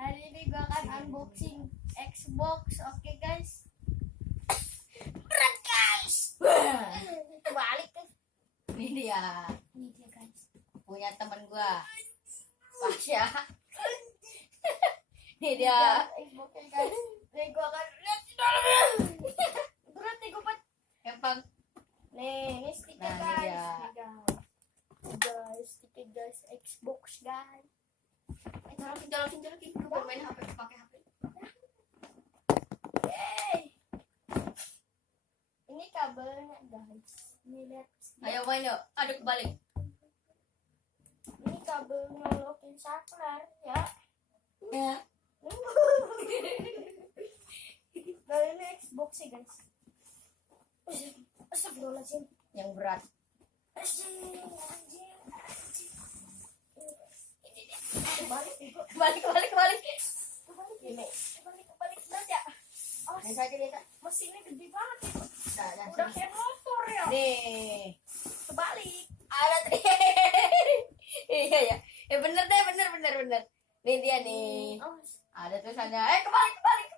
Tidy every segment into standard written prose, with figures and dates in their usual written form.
Hari ini gue akan unboxing Xbox, oke guys. Berat guys. Balik guys. Ini dia Guys. punya temen gua, Pasya. Ini dia Xbox guys. Nih gue akan lihat di dalamnya. Berat nih gue Empang. Nih, ini stiker Nah, ini guys. dia. Nih, guys, stiker guys, Xbox guys. Jolokin. Lu bermain HP pakai HP. Yeay. Ini kabelnya guys. Ini lihat. Ayo main yuk. Aduh kebalik. Ini kabel nyolokin saklar ya. Ya. Nah ini Xbox sih guys. Astagfirullahaladzim. Yang berat. Anjing. Kebalik nih kok. Kebalik. Ini. Kebalik berat ya. Oh, Ini saja dia Kak. mesinnya gede banget itu. Nah, Udah sini. kayak motor ya. Nih. Kebalik. Ada tadi. Iya ya. Ya bener deh, bener. Nih dia nih. Oh, Ada tulisannya. Kebalik. kebalik.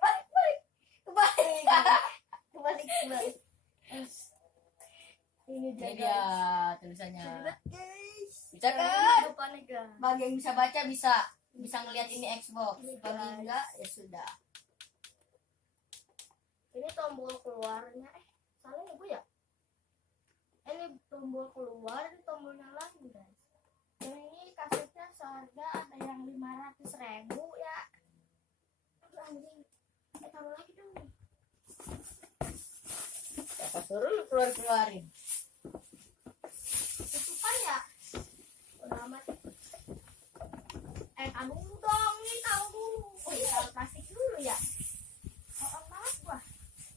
Ini Ini dia dia guys. tulisannya. Berat guys. Bisa Ini kan? depannya guys. Bagi yang bisa baca bisa ngelihat ini Xbox. Ini, Bagi guys. enggak ya sudah. Ini tombol keluarnya. Salah ya bu ya? Ini tombol keluar, ini tombol nyalain guys. Dan ini kasetnya seharga ada yang 500.000 ya. Aduh anjing. Taruh lagi dong. Apa suruh lu keluarin? Tutupan ya? Udah amat. Anu dong, ini tahu dulu. Oh iya, taruh plastik dulu ya. Oh, banget gua.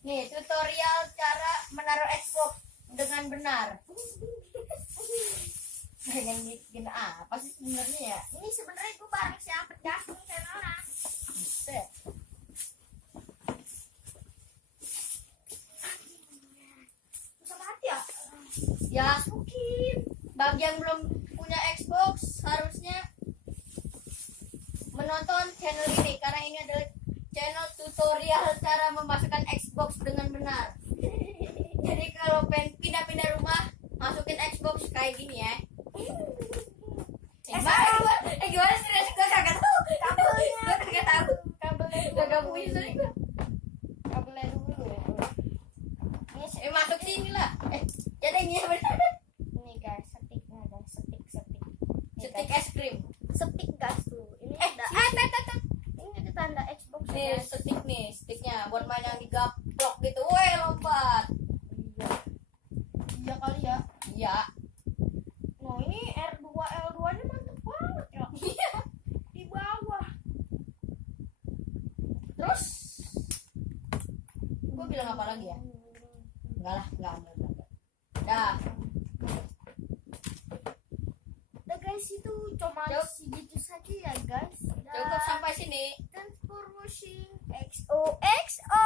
Nih, tutorial cara menaruh Xbox dengan benar. Dengan gini apa sih sebenarnya ya? Ini sebenarnya gua bareng siapa jasmine channel. Buset. Bisa mati ya? Ya, Mungkin. bagi yang belum punya Xbox harusnya menonton channel ini karena ini adalah channel tutorial cara memasukkan Xbox dengan benar. Jadi kalau pengen pindah-pindah rumah, masukin Xbox kayak gini ya. Gimana sih? Gue kagak tahu. Kabelnya. Gue kagak tahu. Kabelnya Kagak punya soalnya gue. kabelnya dulu ya. Ini Masuk sini lah. Jadi ini ya benar. ini guys, setiknya guys, setik. Setik es krim. Setik guys tuh. Ini ada ini ada tanda Xbox Nih, guys. stick nih, sticknya buat main yang digaplok gitu. Woi, lompat. Iya. Iya kali ya. Iya. Nah, ini R2 L2-nya mantep banget ya. Iya. Di bawah. Terus gue bilang apa lagi ya? Enggak. Dah. Udah guys, itu cuma Cukup. segitu saja ya guys. Cukup sampai sini. Thanks for watching. XOXO.